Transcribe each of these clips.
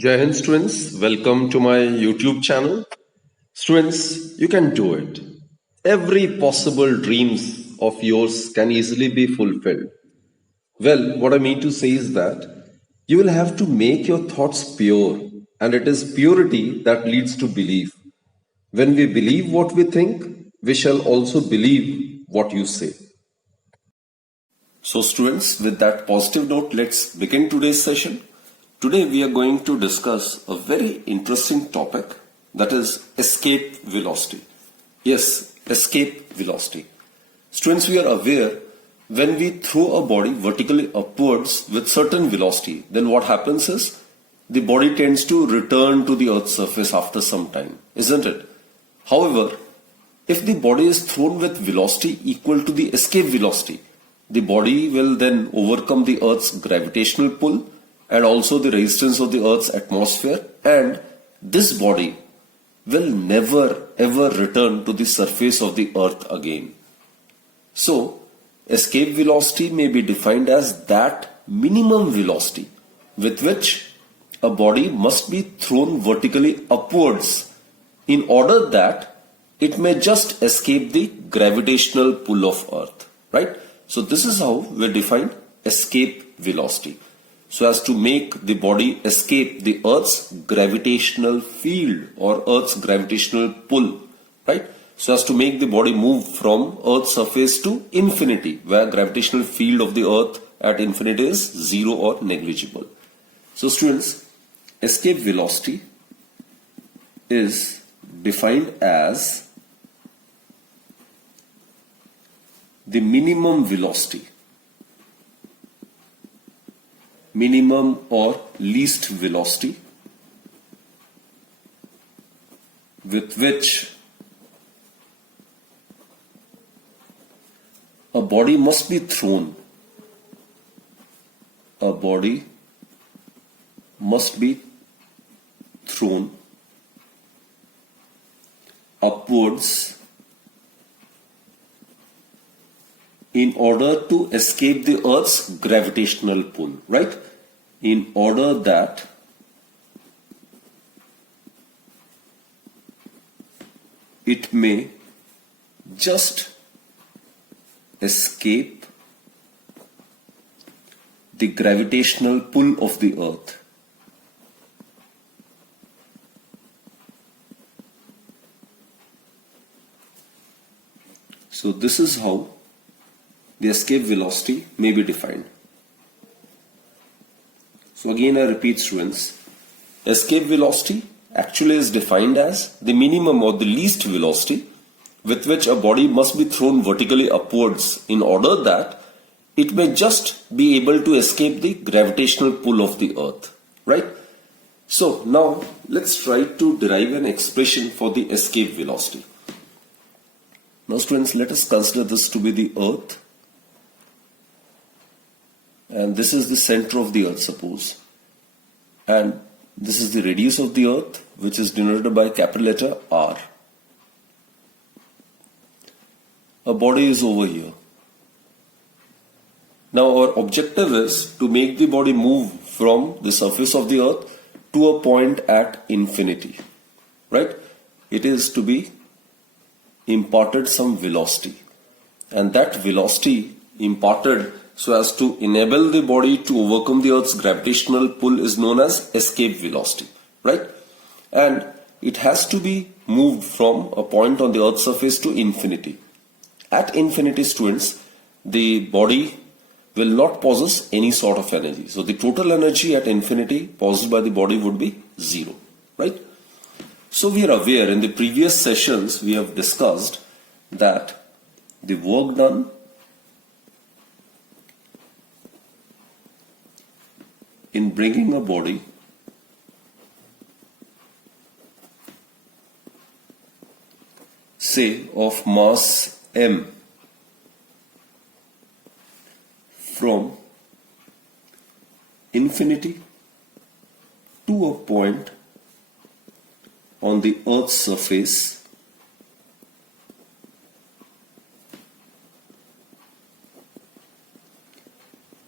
Jai Hind students, welcome to my YouTube channel. Students, you can do it. Every possible dreams of yours can easily be fulfilled. Well, what I mean to say is that you will have to make your thoughts pure, and it is purity that leads to belief. When we believe what we think, we shall also believe what you say. So students, with that positive note, let's begin today's session. Today we are going to discuss a very interesting topic, that is escape velocity. Yes, escape velocity. Students, we are aware when we throw a body vertically upwards with certain velocity, then what happens is the body tends to return to the earth's surface after some time, isn't it? However, if the body is thrown with velocity equal to the escape velocity, the body will then overcome the Earth's gravitational pull and also the resistance of the Earth's atmosphere, and this body will never ever return to the surface of the Earth again. So, escape velocity may be defined as that minimum velocity with which a body must be thrown vertically upwards in order that it may just escape the gravitational pull of Earth, right? So this is how we define escape velocity. So as to make the body escape the Earth's gravitational field or Earth's gravitational pull, right? So as to make the body move from Earth's surface to infinity, where gravitational field of the Earth at infinity is zero or negligible. So students, escape velocity is defined as the minimum velocity, minimum or least velocity with which a body must be thrown. A body must be thrown upwards in order to escape the Earth's gravitational pull, right? In order that it may just escape the gravitational pull of the Earth. So this is how the escape velocity may be defined. So again I repeat students, escape velocity actually is defined as the minimum or the least velocity with which a body must be thrown vertically upwards in order that it may just be able to escape the gravitational pull of the Earth, right? So now let's try to derive an expression for the escape velocity. Now students, let us consider this to be the Earth. And this is the center of the Earth, suppose. And this is the radius of the Earth, which is denoted by capital letter R. A body is over here. Now our objective is to make the body move from the surface of the Earth to a point at infinity, right? It is to be imparted some velocity, and that velocity imparted so as to enable the body to overcome the Earth's gravitational pull is known as escape velocity, right? And it has to be moved from a point on the Earth's surface to infinity. At infinity, students, the body will not possess any sort of energy. So the total energy at infinity possessed by the body would be zero, right? So we are aware in the previous sessions we have discussed that the work done in bringing a body say of mass m from infinity to a point on the Earth's surface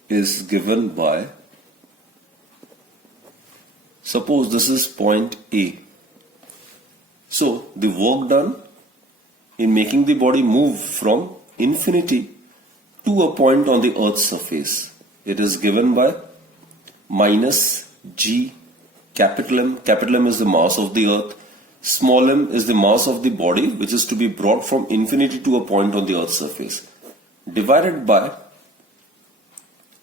is given by Suppose this is point A. So the work done in making the body move from infinity to a point on the Earth's surface, it is given by minus G capital M. Capital M is the mass of the Earth. Small m is the mass of the body which is to be brought from infinity to a point on the Earth's surface, divided by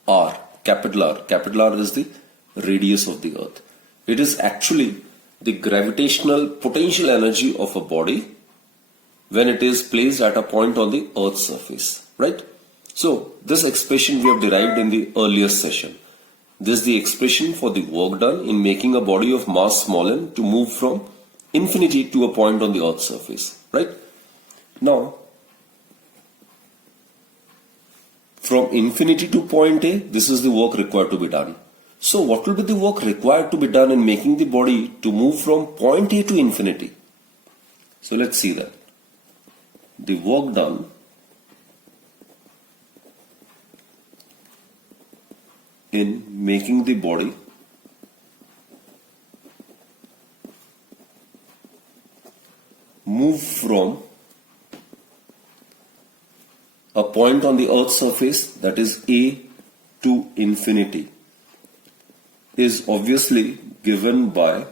R, capital R. Capital R is the radius of the Earth. It is actually the gravitational potential energy of a body when it is placed at a point on the Earth's surface, right? So this expression we have derived in the earlier session. This is the expression for the work done in making a body of mass small m to move from infinity to a point on the Earth's surface, right? Now, from infinity to point A, this is the work required to be done. So what will be the work required to be done in making the body to move from point A to infinity? So let's see that. The work done in making the body move from a point on the Earth's surface, that is A, to infinity, is obviously given by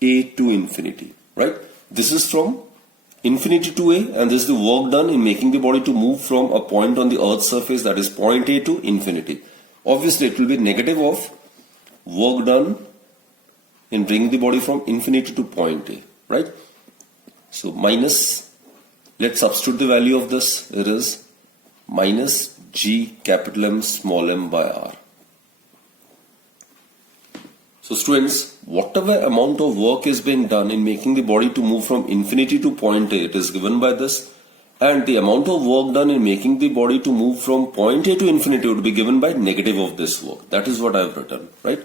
A to infinity, right? This is from infinity to A, and this is the work done in making the body to move from a point on the Earth's surface, that is point A, to infinity. Obviously it will be negative of work done in bringing the body from infinity to point A, right? So minus, let's substitute the value of this. It is minus G capital M small m by R. So students, whatever amount of work is being done in making the body to move from infinity to point A, it is given by this. And the amount of work done in making the body to move from point A to infinity would be given by negative of this work. That is what I have written, right?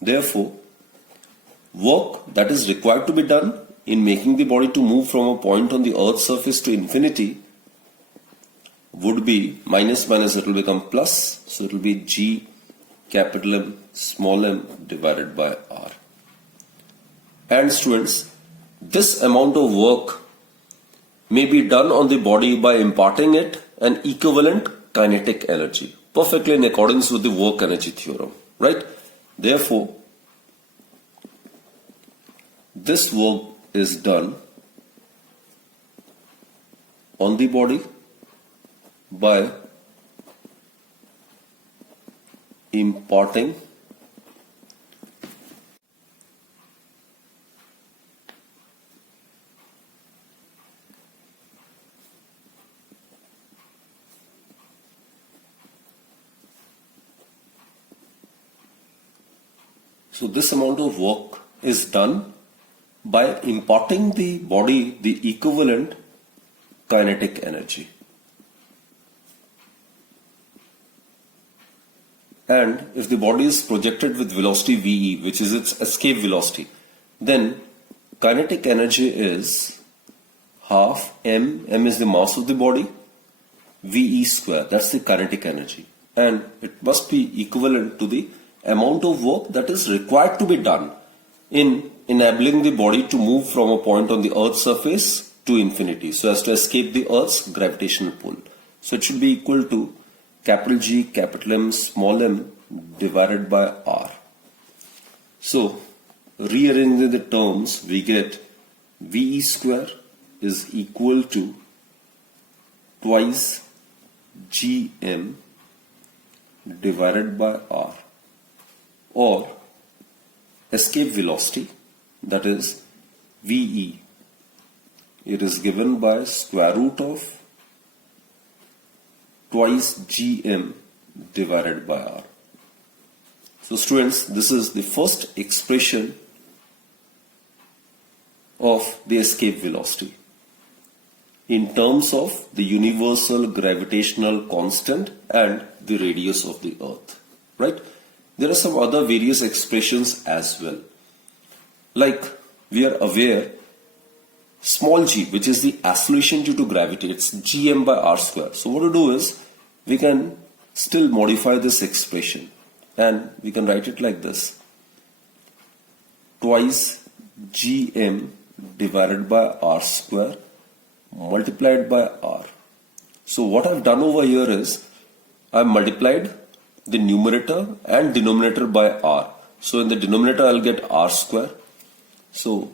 Therefore, work that is required to be done in making the body to move from a point on the Earth's surface to infinity would be minus minus, it will become plus. So it will be G capital M small m divided by R. And students, this amount of work may be done on the body by imparting it an equivalent kinetic energy, perfectly in accordance with the work energy theorem, right? Therefore, this work is done on the body by imparting So this amount of work is done by imparting the body the equivalent kinetic energy. And if the body is projected with velocity Ve, which is its escape velocity, then kinetic energy is half m is the mass of the body, Ve square, that's the kinetic energy. And it must be equivalent to the amount of work that is required to be done in enabling the body to move from a point on the Earth's surface to infinity, so as to escape the Earth's gravitational pull. So it should be equal to capital G capital M small m divided by R. So rearranging the terms, we get Ve square is equal to twice Gm divided by R, or escape velocity, that is Ve, it is given by square root of twice Gm divided by R. So students, this is the first expression of the escape velocity in terms of the universal gravitational constant and the radius of the Earth, right? There are some other various expressions as well. Like we are aware, small g, which is the acceleration due to gravity, it's Gm by R square. So what to do is, we can still modify this expression and we can write it like this. twice gm divided by r square multiplied by r. So what I've done over here is I've multiplied the numerator and denominator by r. So in the denominator I'll get r square. So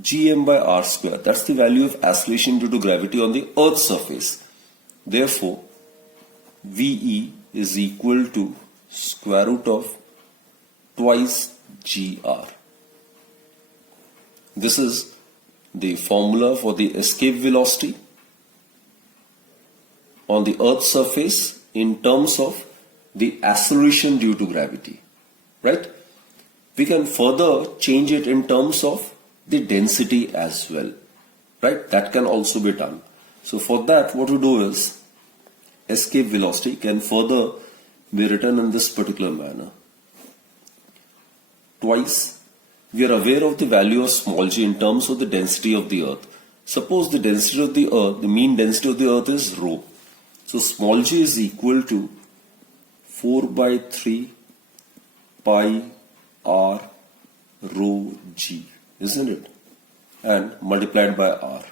gm by r square, that's the value of acceleration due to gravity on the Earth's surface. Therefore, VE is equal to square root of twice gr. This is the formula for the escape velocity on the Earth's surface in terms of the acceleration due to gravity, right? We can further change it in terms of the density as well, right? That can also be done. So for that, what we do is escape velocity can further be written in this particular manner. Twice, we are aware of the value of small g in terms of the density of the Earth. Suppose the density of the Earth, the mean density of the Earth is rho. So small g is equal to 4 by 3 pi r rho g, isn't it? And multiplied by r.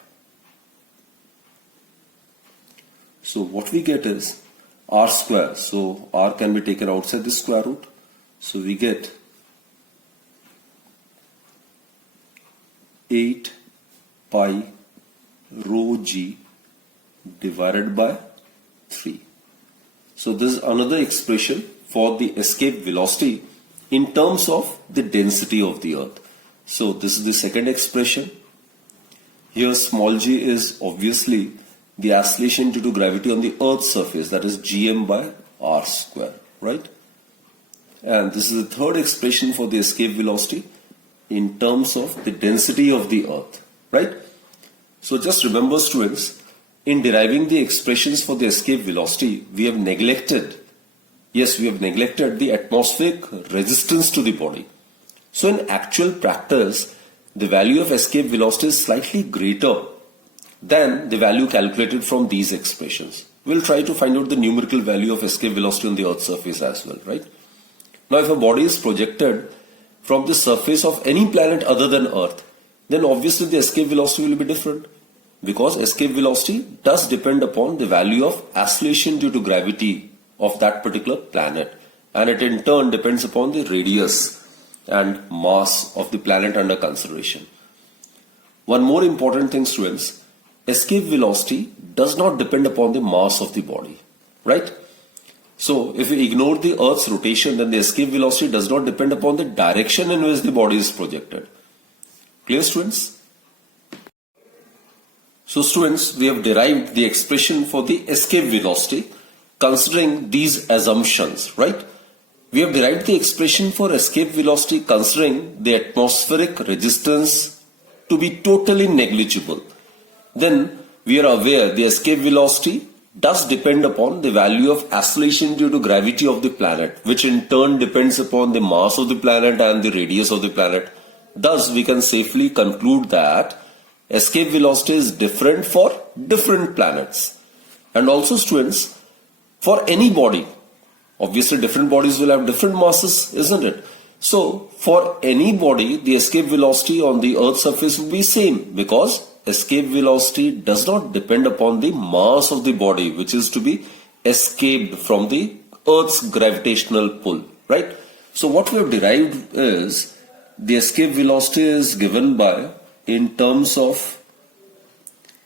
So what we get is r square. So r can be taken outside the square root. So we get 8 pi rho g divided by 3. So this is another expression for the escape velocity in terms of the density of the Earth. So this is the second expression. Here small g is obviously the acceleration due to gravity on the Earth's surface, that is gm by r square, right? And this is the third expression for the escape velocity in terms of the density of the Earth, right? So just remember, students, in deriving the expressions for the escape velocity, we have neglected the atmospheric resistance to the body. So in actual practice, the value of escape velocity is slightly greater than the value calculated from these expressions. We'll try to find out the numerical value of escape velocity on the Earth's surface as well, right? Now, if a body is projected from the surface of any planet other than Earth, then obviously the escape velocity will be different, because escape velocity does depend upon the value of acceleration due to gravity of that particular planet, and it in turn depends upon the radius and mass of the planet under consideration. One more important thing, students, escape velocity does not depend upon the mass of the body, right? So if we ignore the Earth's rotation, then the escape velocity does not depend upon the direction in which the body is projected. Clear, students? So students, we have derived the expression for the escape velocity considering these assumptions, right? We have derived the expression for escape velocity considering the atmospheric resistance to be totally negligible. Then we are aware the escape velocity does depend upon the value of acceleration due to gravity of the planet, which in turn depends upon the mass of the planet and the radius of the planet. Thus, we can safely conclude that escape velocity is different for different planets. And also, students, for any body, obviously different bodies will have different masses, isn't it? So, for any body, the escape velocity on the Earth's surface will be same, because escape velocity does not depend upon the mass of the body, which is to be escaped from the Earth's gravitational pull, right? So what we have derived is the escape velocity is given by, in terms of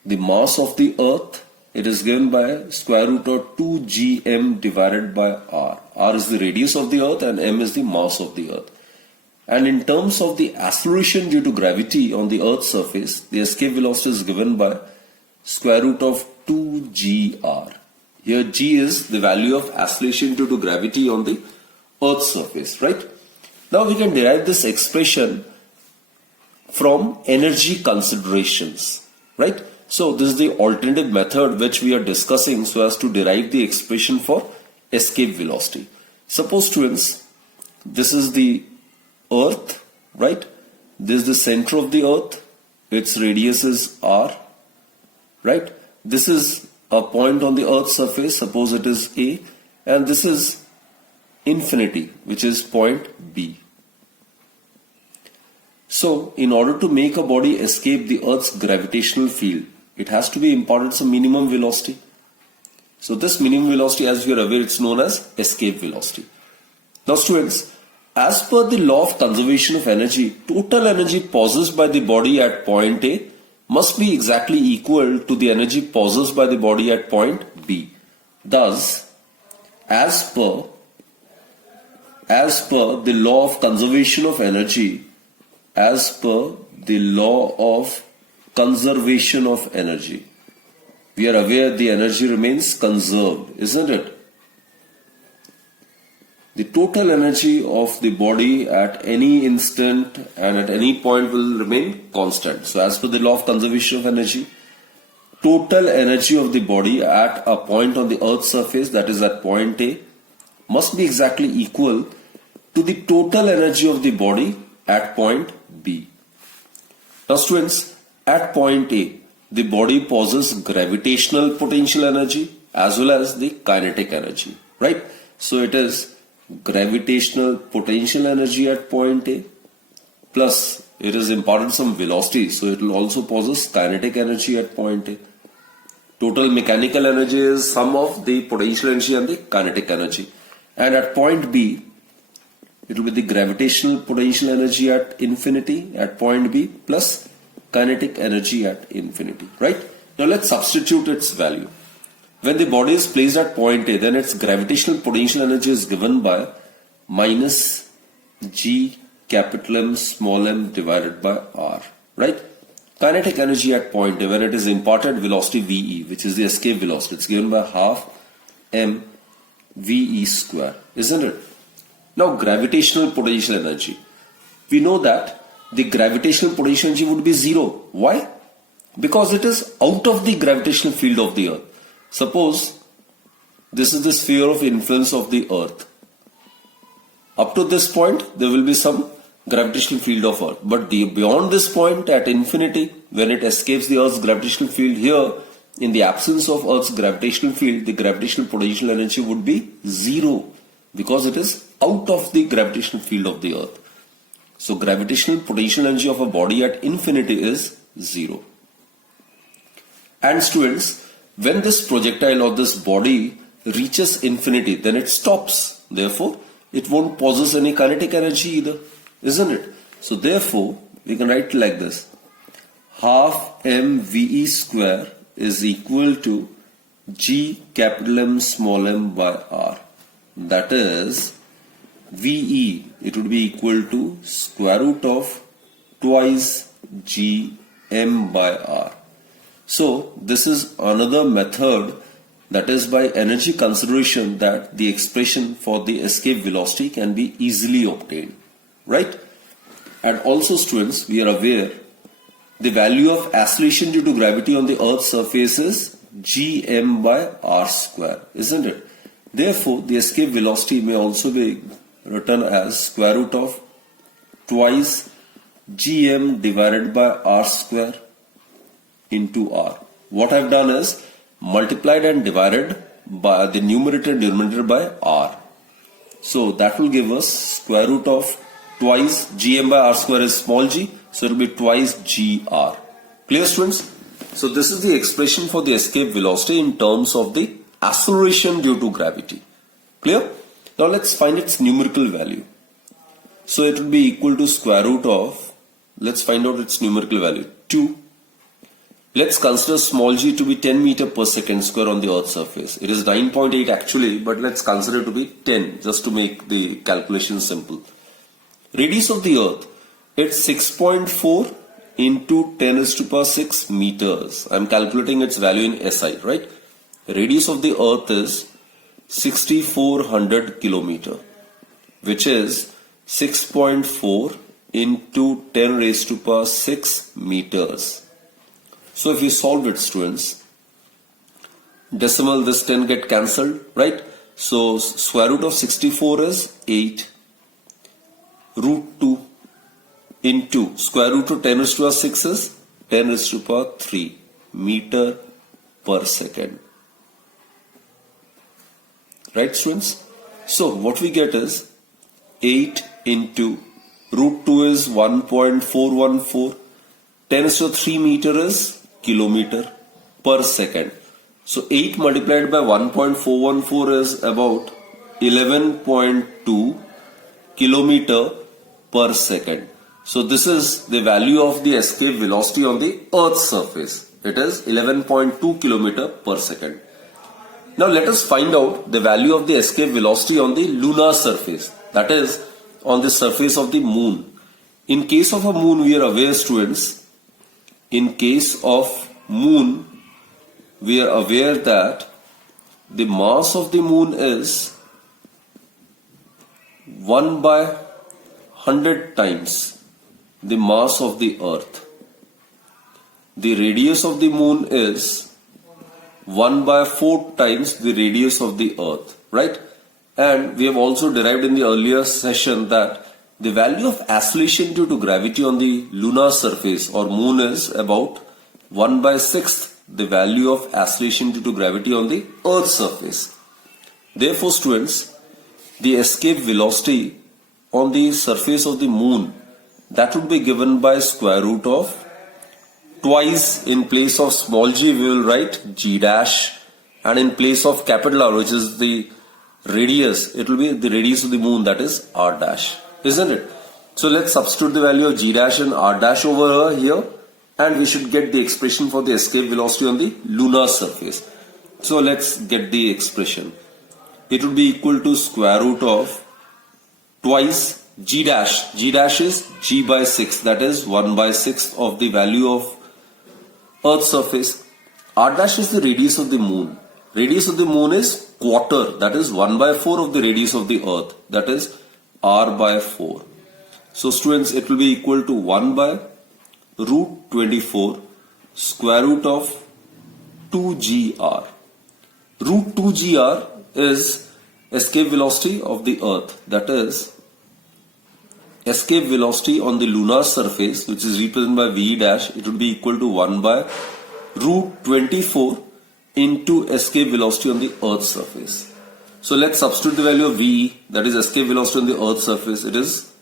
the mass of the Earth, it is given by square root of 2 gm divided by r. R is the radius of the Earth and m is the mass of the Earth. And in terms of the acceleration due to gravity on the Earth's surface, the escape velocity is given by square root of 2 gr. Here g is the value of acceleration due to gravity on the Earth's surface, right? Now we can derive this expression from energy considerations, right? So this is the alternative method which we are discussing so as to derive the expression for escape velocity. Suppose, students, this is the Earth, right? This is the center of the Earth. Its radius is r, right? This is a point on the Earth's surface. Suppose it is A, and this is infinity, which is point B. So, in order to make a body escape the Earth's gravitational field, it has to be imparted some minimum velocity. So, this minimum velocity, as we are aware, it's known as escape velocity. Now, students, as per the law of conservation of energy, total energy possessed by the body at point A must be exactly equal to the energy possessed by the body at point B. Thus, as per the law of conservation of energy, as per the law of conservation of energy, we are aware the energy remains conserved, isn't it? The total energy of the body at any instant and at any point will remain constant. So as per the law of conservation of energy, total energy of the body at a point on the Earth's surface, that is at point A, must be exactly equal to the total energy of the body at point B. Now students, at point A, the body possesses gravitational potential energy as well as the kinetic energy, right? So it is gravitational potential energy at point A plus it is imparted some velocity, so it will also possess kinetic energy at point A. Total mechanical energy is sum of the potential energy and the kinetic energy, and at point B it will be the gravitational potential energy at infinity at point B plus kinetic energy at infinity, right? Now let's substitute its value. When the body is placed at point A, then its gravitational potential energy is given by minus G capital M small m divided by R, right? Kinetic energy at point A, when it is imparted velocity VE, which is the escape velocity, it's given by half m VE square, isn't it? Now gravitational potential energy. We know that the gravitational potential energy would be zero. Why? Because it is out of the gravitational field of the Earth. Suppose this is the sphere of influence of the Earth. Up to this point, there will be some gravitational field of Earth. But beyond this point, at infinity, when it escapes the Earth's gravitational field here, in the absence of Earth's gravitational field, the gravitational potential energy would be zero because it is out of the gravitational field of the Earth. So gravitational potential energy of a body at infinity is zero. And students, when this projectile or this body reaches infinity, then it stops. Therefore, it won't possess any kinetic energy either, isn't it? So therefore, we can write it like this. Half mVE square is equal to G capital M small m by R. That is, VE, it would be equal to square root of twice G M by R. So this is another method, that is by energy consideration, that the expression for the escape velocity can be easily obtained, right? And also students, we are aware the value of acceleration due to gravity on the Earth's surface is Gm by R square, isn't it? Therefore, the escape velocity may also be written as square root of twice Gm divided by R square into R. What I've done is multiplied and divided by the numerator and denominator by R. So that will give us square root of twice Gm by R square is small g, so it will be twice Gr. Clear students? So this is the expression for the escape velocity in terms of the acceleration due to gravity. Clear? Now let's find its numerical value. So it will be equal to square root of, let's find out its numerical value, 2. Let's consider small g to be 10 meter per second square on the Earth's surface. It is 9.8 actually, but let's consider it to be 10 just to make the calculation simple. Radius of the Earth, it's 6.4 into 10 raised to power 6 meters. I'm calculating its value in SI, right? Radius of the Earth is 6400 kilometer, which is 6.4 into 10 raised to power 6 meters. So if you solve it, students, decimal this 10 get cancelled, right? So square root of 64 is 8, root 2 into square root of 10 raised to power 6 is 10 raised to power 3 meter per second. Right, students? So what we get is 8 into Root 2 is 1.414. 10 is to 3 meter is kilometer per second. So 8 multiplied by 1.414 is about 11.2 kilometer per second. So this is the value of the escape velocity on the Earth's surface. It is 11.2 kilometer per second. Now let us find out the value of the escape velocity on the lunar surface, that is on the surface of the moon. In case of a moon, we are aware, students, in case of moon, we are aware that the mass of the moon is 1 by 100 times the mass of the earth. The radius of the moon is 1 by 4 times the radius of the earth, right? And we have also derived in the earlier session that the value of acceleration due to gravity on the lunar surface or moon is about 1 by 6th the value of acceleration due to gravity on the Earth's surface. Therefore, students, the escape velocity on the surface of the moon, that would be given by square root of twice, in place of small g we will write g dash, and in place of capital R, which is the radius, it will be the radius of the moon, that is r dash, isn't it? So let's substitute the value of g dash and r dash over here, and we should get the expression for the escape velocity on the lunar surface. So let's get the expression. It would be equal to square root of twice g dash. G dash is g by 6, that is 1 by 6th of the value of Earth's surface. R dash is the radius of the moon. Radius of the moon is quarter, that is 1 by 4 of the radius of the Earth, that is r by 4. So students, it will be equal to 1 by root 24 square root of 2gr. Root 2gr is escape velocity of the Earth, that is escape velocity on the lunar surface, which is represented by v dash. It would be equal to 1 by root 24 into escape velocity on the Earth's surface. So let's substitute the value of v, that is escape velocity on the Earth's surface. It is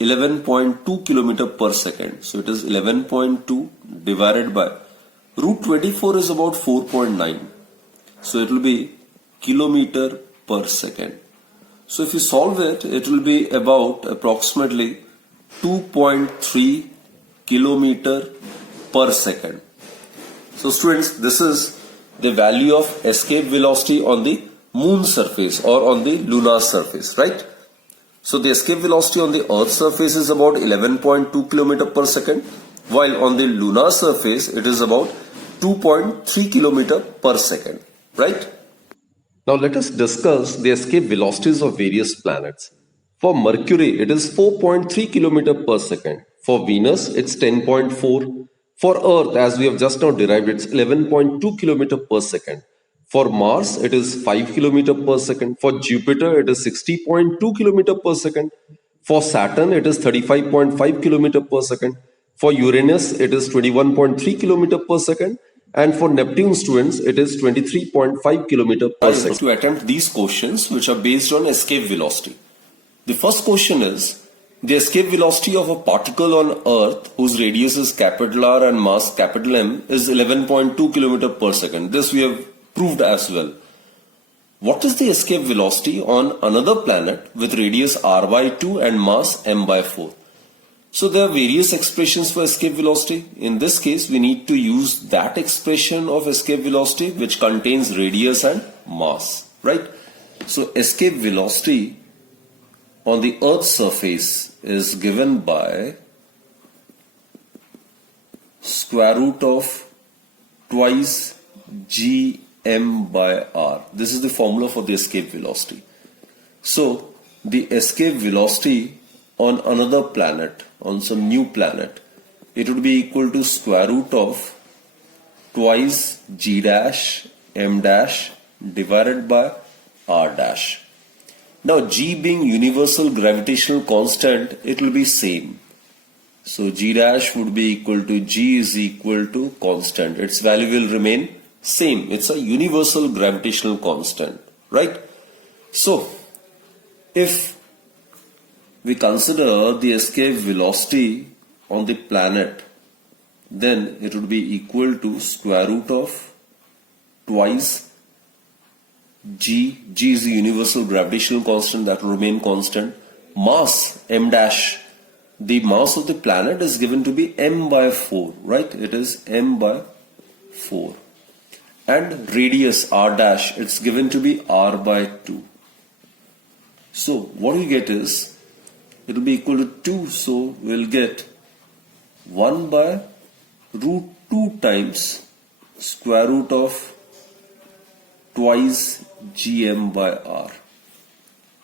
11.2 kilometer per second. So it is 11.2 divided by root 24 is about 4.9. So it will be kilometer per second. So if you solve it, it will be about approximately 2.3 kilometer per second. So students, this is the value of escape velocity on the moon surface or on the lunar surface, right? So the escape velocity on the Earth's surface is about 11.2 kilometer per second, while on the lunar surface it is about 2.3 kilometer per second, right? Now let us discuss the escape velocities of various planets. For Mercury, it is 4.3 km per second. For Venus, it's 10.4. For Earth, as we have just now derived, it's 11.2 km per second. For Mars, it is 5 km per second. For Jupiter, it is 60.2 km per second. For Saturn, it is 35.5 km per second. For Uranus, it is 21.3 km per second. And for Neptune students, it is 23.5 km per second. To attempt these questions, which are based on escape velocity. The first question is, the escape velocity of a particle on Earth whose radius is capital R and mass capital M is 11.2 km per second. This we have proved as well. What is the escape velocity on another planet with radius R by 2 and mass M by 4? So there are various expressions for escape velocity. In this case, we need to use that expression of escape velocity which contains radius and mass, right? So escape velocity on the Earth's surface is given by square root of twice gm by r. This is the formula for the escape velocity. So the escape velocity on another planet, on some new planet, it would be equal to square root of twice g dash m dash divided by r dash. Now g being universal gravitational constant, it will be same. So g dash would be equal to g is equal to constant. Its value will remain same. It's a universal gravitational constant, right? So if we consider the escape velocity on the planet, then it would be equal to square root of twice g. G is the universal gravitational constant that will remain constant. Mass m dash, the mass of the planet is given to be m by 4, right? It is m by 4. And radius r dash, it's given to be r by 2. So what we get is, it will be equal to 2, so we'll get 1 by root 2 times square root of twice gm by r.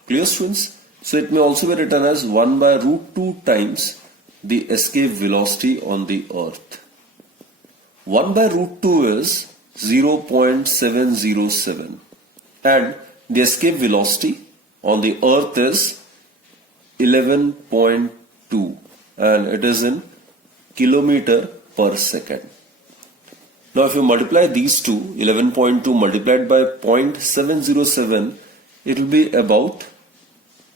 Clear, students? So it may also be written as 1 by root 2 times the escape velocity on the earth. 1 by root 2 is 0.707 and the escape velocity on the earth is 11.2 and it is in kilometer per second. Now if you multiply these two, 11.2 multiplied by 0.707, it will be about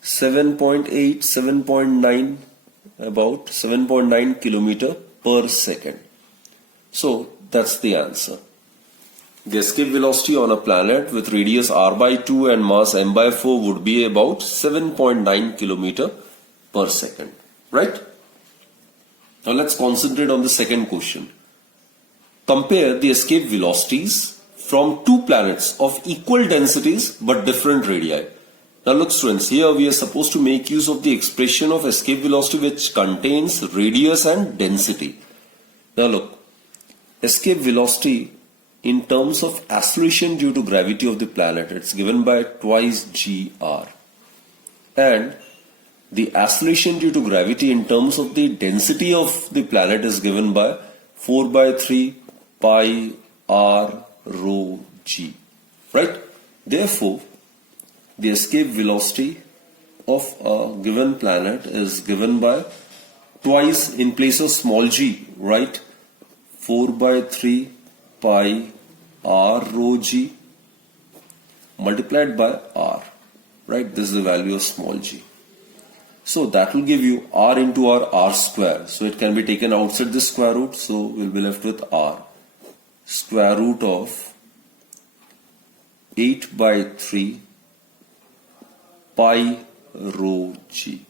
7.8, 7.9, about 7.9 kilometer per second. So that's the answer. The escape velocity on a planet with radius r by 2 and mass m by 4 would be about 7.9 kilometer per second. Right? Now let's concentrate on the second question. Compare the escape velocities from two planets of equal densities but different radii. Now look, students, here we are supposed to make use of the expression of escape velocity which contains radius and density. Now look, escape velocity in terms of acceleration due to gravity of the planet, it's given by twice gr. And the acceleration due to gravity in terms of the density of the planet is given by 4 by 3 pi r rho g. Right? Therefore, the escape velocity of a given planet is given by twice, in place of small g, right? 4 by 3 pi r rho g multiplied by r, right? This is the value of small g. So that will give you r into r square. So it can be taken outside the square root. So we'll be left with r square root of 8 by 3 pi rho g.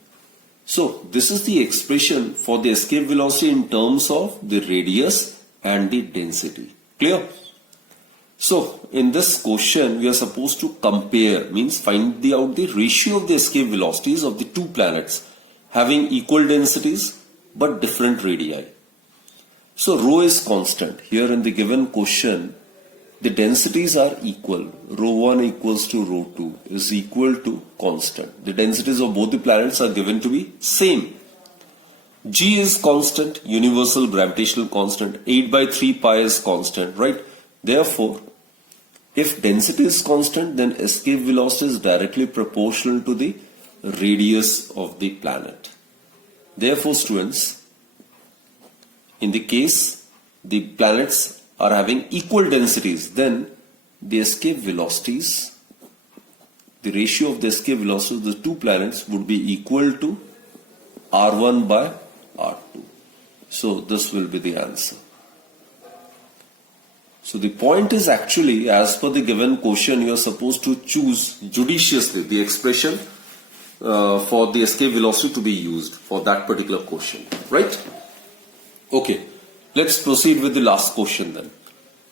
So this is the expression for the escape velocity in terms of the radius and the density. Clear? So in this question we are supposed to compare, means find out the ratio of the escape velocities of the two planets having equal densities but different radii. So rho is constant. Here in the given question the densities are equal. Rho 1 equals to rho 2 is equal to constant. The densities of both the planets are given to be same. G is constant, universal gravitational constant. 8 by 3 pi is constant, right? Therefore, if density is constant, then escape velocity is directly proportional to the radius of the planet. Therefore, students, in the case the planets are having equal densities, then the escape velocities, the ratio of the escape velocity of the two planets would be equal to r1 by r2. So this will be the answer. So the point is actually, as per the given question, you are supposed to choose judiciously the expression for the escape velocity to be used for that particular question, right? Okay, let's proceed with the last question then.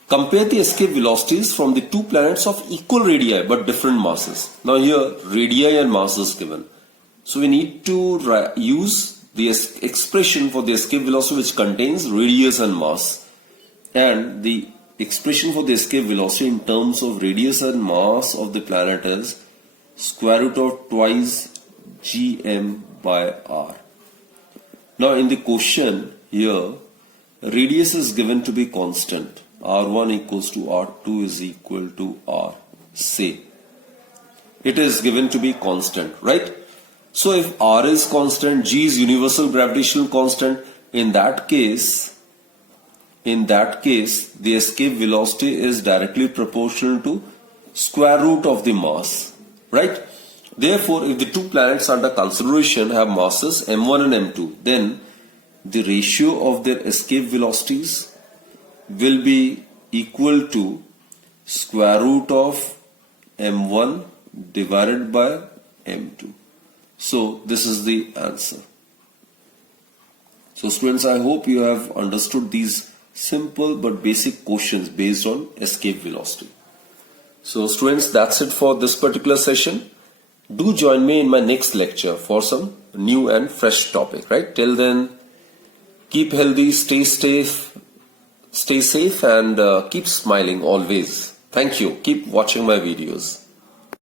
Compare the escape velocities from the two planets of equal radii but different masses. Now here radii and mass is given. So we need to use the expression for the escape velocity which contains radius and mass. And the expression for the escape velocity in terms of radius and mass of the planet is square root of twice gm by r. Now in the question here, radius is given to be constant. r1 equals to r2 is equal to r. Say it is given to be constant, right? So if r is constant, g is universal gravitational constant, in that case the escape velocity is directly proportional to square root of the mass, right? Therefore, if the two planets under consideration have masses m1 and m2, then the ratio of their escape velocities will be equal to square root of m1 divided by m2. So this is the answer. So students, I hope you have understood these simple but basic questions based on escape velocity. So students, that's it for this particular session. Do join me in my next lecture for some new and fresh topic, right? Till then, keep healthy, stay safe and keep smiling always. Thank you. Keep watching my videos.